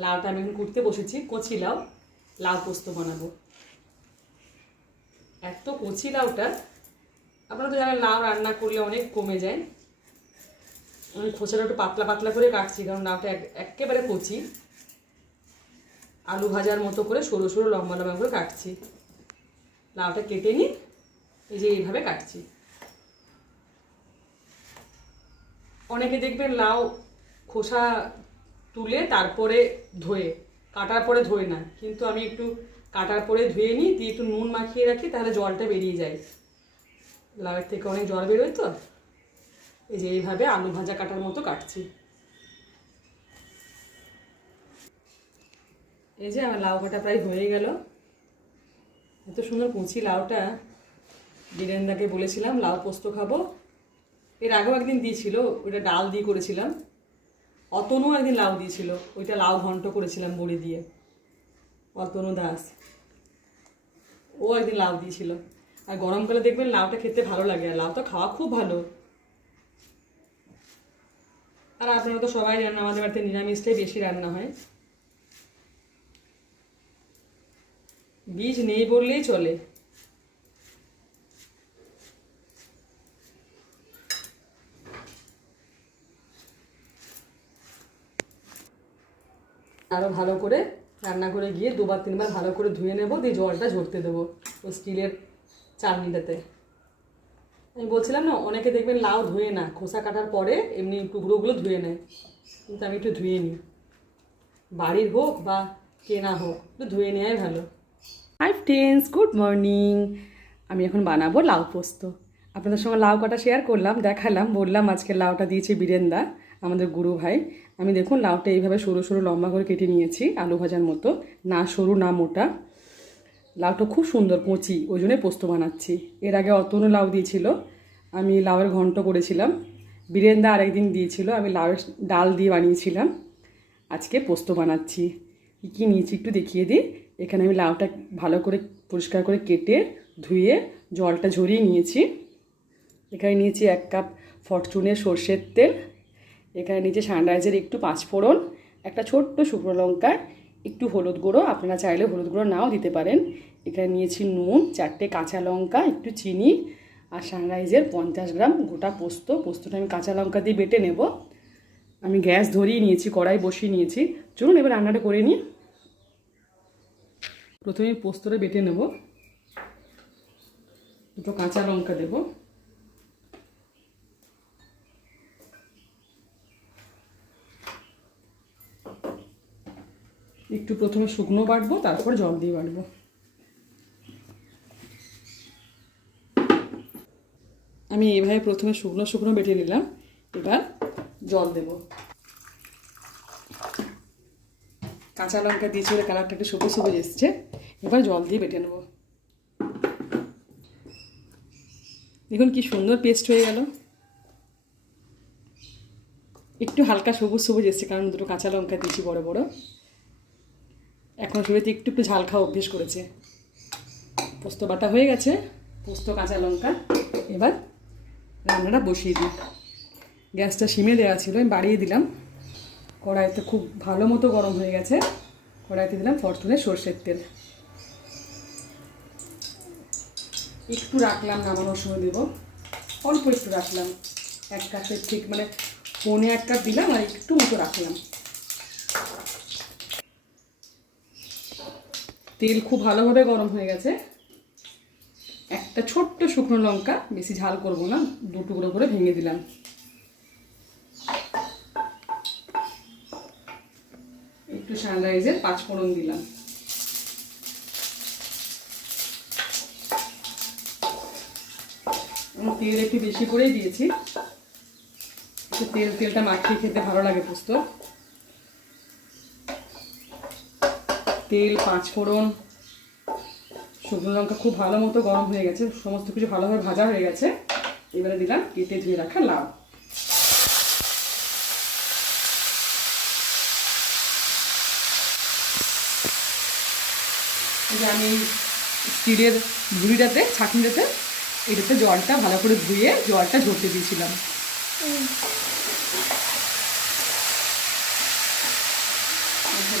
লাউটা আমি এখন কুটতে বসেছি, কচি লাউ লাউ পোস্ত বানাবো। এত কচি লাউটা, আপনারা তো জানেন লাউ রান্না করলে অনেক কমে যায়। আমি খোসাটা একটু পাতলা পাতলা করে কাটছি, কারণ লাউটা এক- একেবারে কচি। আলু ভাজার মতো করে সরু সরু লম্বা লম্বা করে কাটছি। লাউটা কেটে নিই এই যে এইভাবে কাটছি। অনেকে দেখবেন লাউ খোসা তুলে তারপরে ধোয়ে। কাটার পরে ধোয়ে না, কিন্তু আমি একটু কাটার পরে ধুয়ে নিই, দিয়ে একটু নুন মাখিয়ে রাখি, তাহলে জলটা বেরিয়ে যায়। লাউয়ের থেকে অনেক জল বেরোয় তো? এই যে এইভাবে আলু ভাজা কাটার মতো কাটছি। এই যে আমার লাউ কাটা প্রায় হয়ে গেল। এত সুন্দর কুচি লাউটা, বীরেন্দাকে বলেছিলাম, লাউ পোস্ত খাব। এর আগেও একদিন দিয়েছিল ওইটা ডাল দিয়ে করেছিলাম। অতনু একদিন লাউ দিয়েছিল। ওইটা লাউ ঘন্ট করেছিলাম বড়ি দিয়ে। অতনু দাস। ও একদিন লাউ দিয়েছিল। আর গরমকালে দেখবেন লাউটা খেতে ভালো লাগে, আর লাউটা খাওয়া খুব ভালো। আর আপনারা তো সবাই জানেন, আমাদের বাড়িতে নিরামিষটাই বেশি রান্না হয়। বীজ নেই বললেই চলে। আরও ভালো করে রান্না করে গিয়ে দুবার, তিনবার ভালো করে ধুয়ে নেব, দিয়ে জলটা ঝরতে দেবো ওই স্টিলের চালনিটাতে আমি বলছিলাম না, অনেকে দেখবেন লাউ ধুয়ে না, খোসা কাটার পরে এমনি টুকরোগুলো ধুয়ে নেয়। কিন্তু আমি একটু ধুয়ে নিই। বাড়ির হোক বা কেনা হোক, একটু ধুয়ে নেওয়াই ভালো। হাই ফ্রেন্ডস গুড মর্নিং আমি এখন বানাবো লাউ পোস্ত। আপনাদের সঙ্গে লাউ কাটা শেয়ার করলাম, দেখালাম, বললাম আজকে লাউটা দিয়েছে বীরেন্দা। আমাদের গুরু ভাই। আমি দেখুন, লাউটা এইভাবে সরু সরু লম্বা করে কেটে নিয়েছি আলু ভাজার মতো। না সরু, না মোটা। লাউটা খুব সুন্দর কচি, ওই জন্যই পোস্ত বানাচ্ছি। এর আগে অতনু লাউ দিয়েছিল, আমি লাউয়ের ঘন্ট করেছিলাম। বীরেন্দা আরেকদিন দিয়েছিল, আমি লাউয়ের ডাল দিয়ে বানিয়েছিলাম। আজকে পোস্ত বানাচ্ছি। কী কী নিয়েছি একটু দেখিয়ে দিই। এখানে আমি লাউটা ভালো করে পরিষ্কার করে কেটে ধুয়ে জলটা ঝরিয়ে নিয়েছি। এখানে নিয়েছি এক কাপ ফরচুনের সর্ষের তেল এখানে নিচে সানরাইজের একটু পাঁচফোড়ন একটা ছোট্ট শুকনো লঙ্কা, একটু হলুদ গুঁড়ো, আপনারা চাইলে হলুদ গুঁড়ো নাও দিতে পারেন। এখানে নিয়েছি নুন, চারটে কাঁচা লঙ্কা, একটু চিনি আর সানরাইজের পঞ্চাশ গ্রাম গোটা পোস্ত। পোস্তটা আমি কাঁচা লঙ্কা দিয়ে বেটে নেব। আমি গ্যাস ধরিয়ে নিয়েছি, কড়াই বসিয়ে নিয়েছি। চলুন এবার রান্নাটা করে নিই। প্রথমে পোস্তটা বেটে নেব। দুটো কাঁচা লঙ্কা দেবো। একটু প্রথমে শুকনো বাটবো, তারপর জল দিয়ে বাটবো। আমি এইভাবে প্রথমে শুকনো শুকনো বেটে নিলাম, এবার জল দেব। কাঁচা লঙ্কা দিয়েছি কালারটা একটু সবুজ সবুজ এসছে, এবার জল দিয়ে বেটে নেব। দেখুন কি সুন্দর পেস্ট হয়ে গেল। একটু হালকা সবুজ সবুজ এসছে, কারণ দুটো কাঁচা লঙ্কা দিয়েছি বড় বড়। এখন শুরুতে একটু একটু ঝাল খাওয়া অভ্যেস করেছে। পোস্ত বাটা হয়ে গেছে, পোস্ত, কাঁচা লঙ্কা। এবার রান্নাটা বসিয়ে দিই। গ্যাসটা সিমে দেওয়া ছিল, আমি বাড়িয়ে দিলাম। কড়াইতে খুব ভালো মতো গরম হয়ে গেছে। কড়াইতে দিলাম ফরচুনের সর্ষের তেল। একটু রাখলাম, নামানোর সময় দেবো। অল্প একটু রাখলাম। এক কাপের ঠিক মানে পৌনে এক কাপ দিলাম আর একটু মতো রাখলাম। তেল খুব ভালোভাবে গরম হয়ে গেছে। একটা ছোট্ট শুকনো লঙ্কা বেশি ঝাল করব না, দু টুকরো করে ভেঙে দিলাম। একটু সানরাইজের পাঁচ ফোড়ন দিলাম তেল একটু বেশি করেই দিয়েছি। তেল, তেলটা মাখিয়ে খেতে ভালো লাগে পোস্ত। তেল পাঁচ ফোড়ন শুকনো লঙ্কা খুব ভালো মতো গরম হয়ে গেছে, সমস্ত কিছু ভালোভাবে ভাজা হয়ে গেছে। এবারে দিলাম কেটে ধুয়ে রাখা লাউ। আমি স্টিলের ঝুড়িটাতে ছাঁকনিটাতে এটাতে জলটা ভালো করে ধুয়ে জলটা ঝরতে দিয়েছিলাম।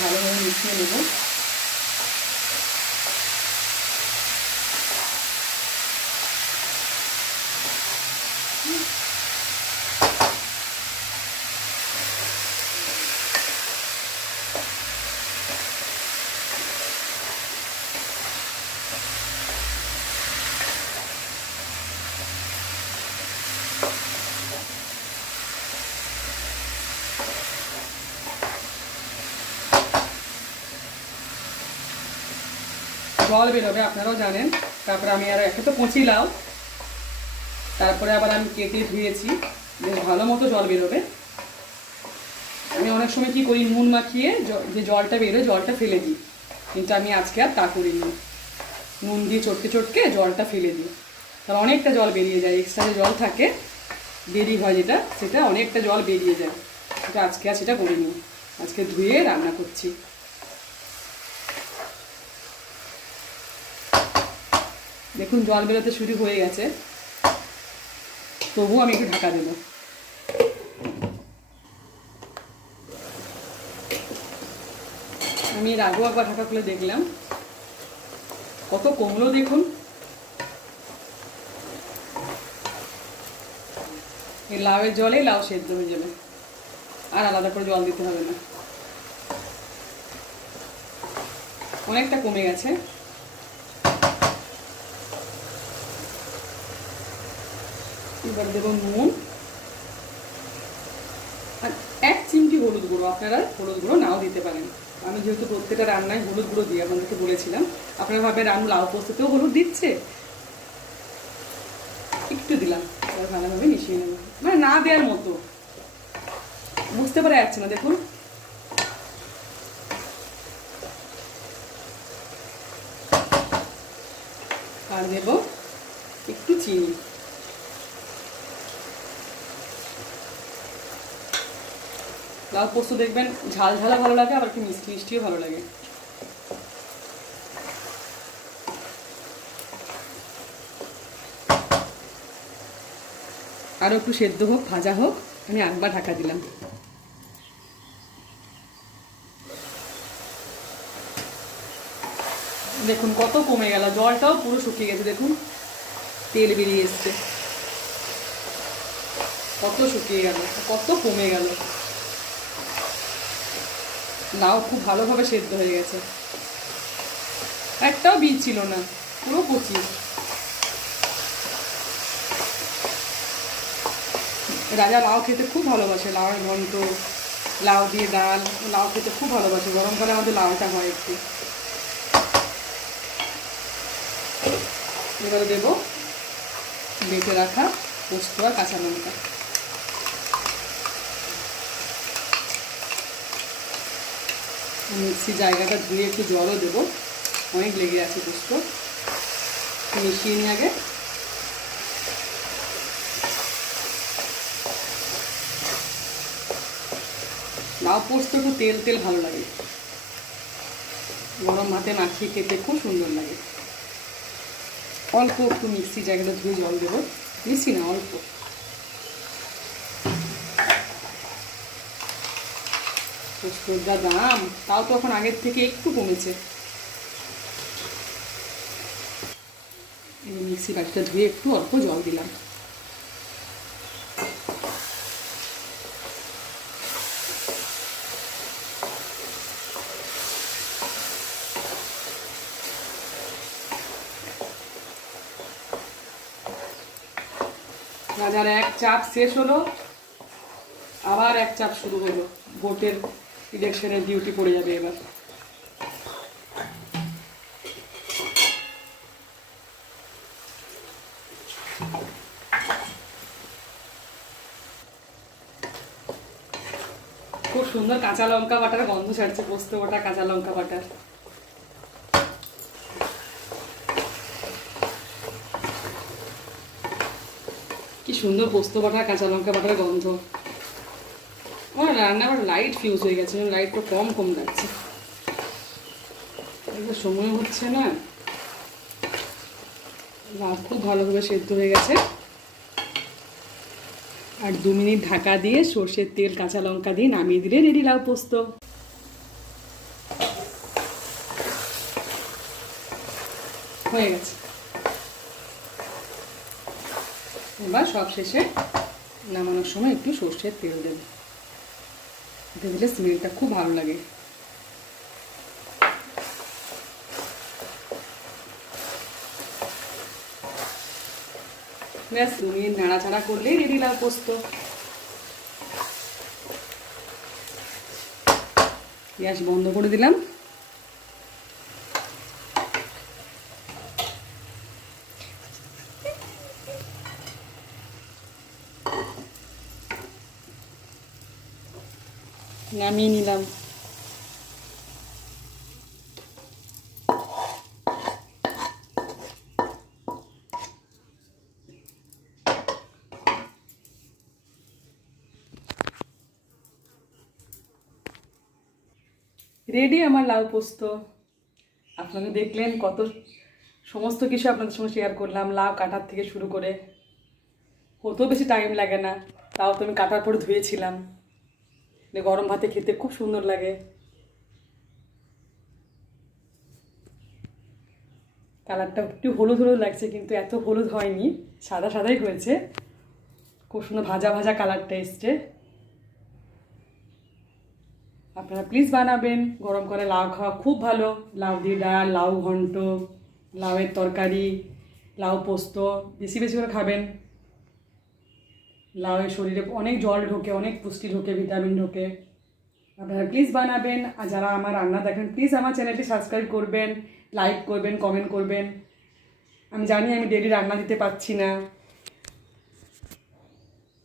ভালোভাবে মিশিয়ে নেব। জল বেরোবে আপনারাও জানেন। তারপরে আমি আর একটা তো কচি লাউ তারপরে আবার আমি কেটে ধুয়েছি। বেশ ভালো মতো জল বেরোবে আমি অনেক সময় কি করি, নুন মাখিয়ে যে জলটা বেরোয়, জলটা ফেলে দিই। কিন্তু আমি আজকে আর তা করিনি। নুন দিয়ে চটকে চটকে জলটা ফেলে দিই। তার অনেকটা জল বেরিয়ে যায় এক্সট্রা যে জল থাকে, দেরি হয় যেটা, সেটা অনেকটা জল বেরিয়ে যায়। কিন্তু আজকে আর সেটা করিনি। আজকে ধুয়ে রান্না করছি। দেখুন, জল বেরোতে শুরু হয়ে গেছে। তবুও আমি একটু ঢাকা দেবো। আমি এর আগেও একবার ঢাকা খুলে দেখলাম। কত কমলো দেখুন। এই লাউয়ের জলেই লাউ সেদ্ধ হয়ে যাবে। আর আলাদা করে জল দিতে হবে না। অনেকটা কমে গেছে। এবার দেবো নুন। আর এক চিমটি হলুদ গুঁড়ো, আপনারা হলুদ গুঁড়ো নাও দিতে পারেন। আমি যেহেতু প্রত্যেকটা রান্নায় হলুদ গুঁড়ো দিই, আপনাদেরকে বলেছিলাম। আপনারা ভাবে রান্না লাউ পোস্ততেও হলুদ দিচ্ছে? একটু দিলাম, এবার ভালোভাবে মিশিয়ে নেব। মানে না দেওয়ার মতো। বুঝতে পারা যাচ্ছে না, দেখুন। আর দেবো একটু চিনি। লাউ পোস্ত দেখবেন ঝাল ঝালা ভালো লাগে, আবার একটু মিষ্টি মিষ্টিও ভালো লাগে। আরও একটু সেদ্ধ হোক, ভাজা হোক, আমি একবার ঢাকা দিলাম। দেখুন কত কমে গেল, জলটাও পুরো শুকিয়ে গেছে, দেখুন। তেল বেরিয়ে এসছে। কত শুকিয়ে গেল, কত কমে গেল। লাউ খুব ভালোভাবে সেদ্ধ হয়ে গেছে। একটাও বীজ ছিল না, পুরো কচি। রাজা লাউ খেতে খুব ভালোবাসে, লাউয়ের ঘন্ট, লাউ দিয়ে ডাল, লাউ খেতে খুব ভালোবাসে গরমকালে আমাদের লাউটা হয় একটু। এবারে দেবো বেটে রাখা পোস্ত আর কাঁচা লঙ্কা। মিক্সি জায়গাটা ধুয়ে একটু জলও দেবো। অনেক লেগে আছে পোস্ত মিশিয়ে নিয়ে আগে। লাউ পোস্ত একটু তেল তেল ভালো লাগে। গরম ভাতে মাখিয়ে খেতে খুব সুন্দর লাগে। অল্প একটু মিক্সি জায়গাটা ধুয়ে জল দেবো। মিক্সি না, অল্প। পোস্তর যা দাম তাও তো এখন আগের থেকে একটু কমেছে। এই মিক্সি বাটিটা ধুয়ে একটু অল্প জল দিলাম। রাজার এক চাপ শেষ হলো, আবার এক চাপ শুরু হলো। ভোটের ইলেকশনের ডিউটি পড়ে যাবে এবার। খুব সুন্দর কাঁচা লঙ্কা বাটার গন্ধ ছাড়ছে, পোস্ত বাটা, কাঁচা লঙ্কা বাটার। কি সুন্দর পোস্ত বাটা, কাঁচা লঙ্কা বাটার গন্ধ। রান্নাঘর লাইট ফিউজ হয়ে গেছে লাইটটা কম কম লাগছে। সময় হচ্ছে না। ভাত খুব ভালোভাবে সেদ্ধ হয়ে গেছে। আর দু মিনিট ঢাকা দিয়ে সর্ষের তেল, কাঁচা লঙ্কা দিয়ে নামিয়ে দিলে রেডি লাউ পোস্ত। হয়ে গেছে। এবার সব শেষে নামানোর সময় একটু সর্ষের তেল দেবে। দিলে স্মেলটা খুব ভালো লাগে। ব্যাস দু মিনিট নাড়াচাড়া করলেই রেডি লাউ পোস্ত। গ্যাস বন্ধ করে দিলাম। নামিয়ে নিলাম। রেডি আমার লাউ পোস্ত? আপনারা দেখলেন কত সমস্ত কিছু আপনাদের সঙ্গে শেয়ার করলাম, লাউ কাটার থেকে শুরু করে। হতেও বেশি টাইম লাগে না, তাও তো আমি কাটার পরে ধুয়েছিলাম। গরম ভাতে খেতে খুব সুন্দর লাগে। কালারটা একটু হলুদ হলুদ লাগছে, কিন্তু এত হলুদ হয়নি, সাদা সাদাই হয়েছে। খুব সুন্দর ভাজা ভাজা কালারটা এসছে। আপনারা প্লিজ বানাবেন, গরম করে লাউ খাওয়া খুব ভালো। লাউ দিয়ে ডাল, লাউ ঘন্ট, লাউয়ের তরকারি, লাউ পোস্ত, বেশি বেশি করে খাবেন। লাউয়ের শরীরে অনেক জল ঢোকে, অনেক পুষ্টি ঢোকে, ভিটামিন ঢোকে। আপনারা প্লিজ বানাবেন। আর যারা আমার রান্না দেখেন প্লিজ আমার চ্যানেলটি সাবস্ক্রাইব করবেন লাইক করবেন কমেন্ট করবেন। আমি জানি আমি ডেলি রান্না দিতে পারছি না।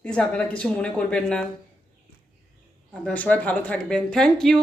প্লিজ আপনারা কিছু মনে করবেন না। আপনারা সবাই ভালো থাকবেন। Thank you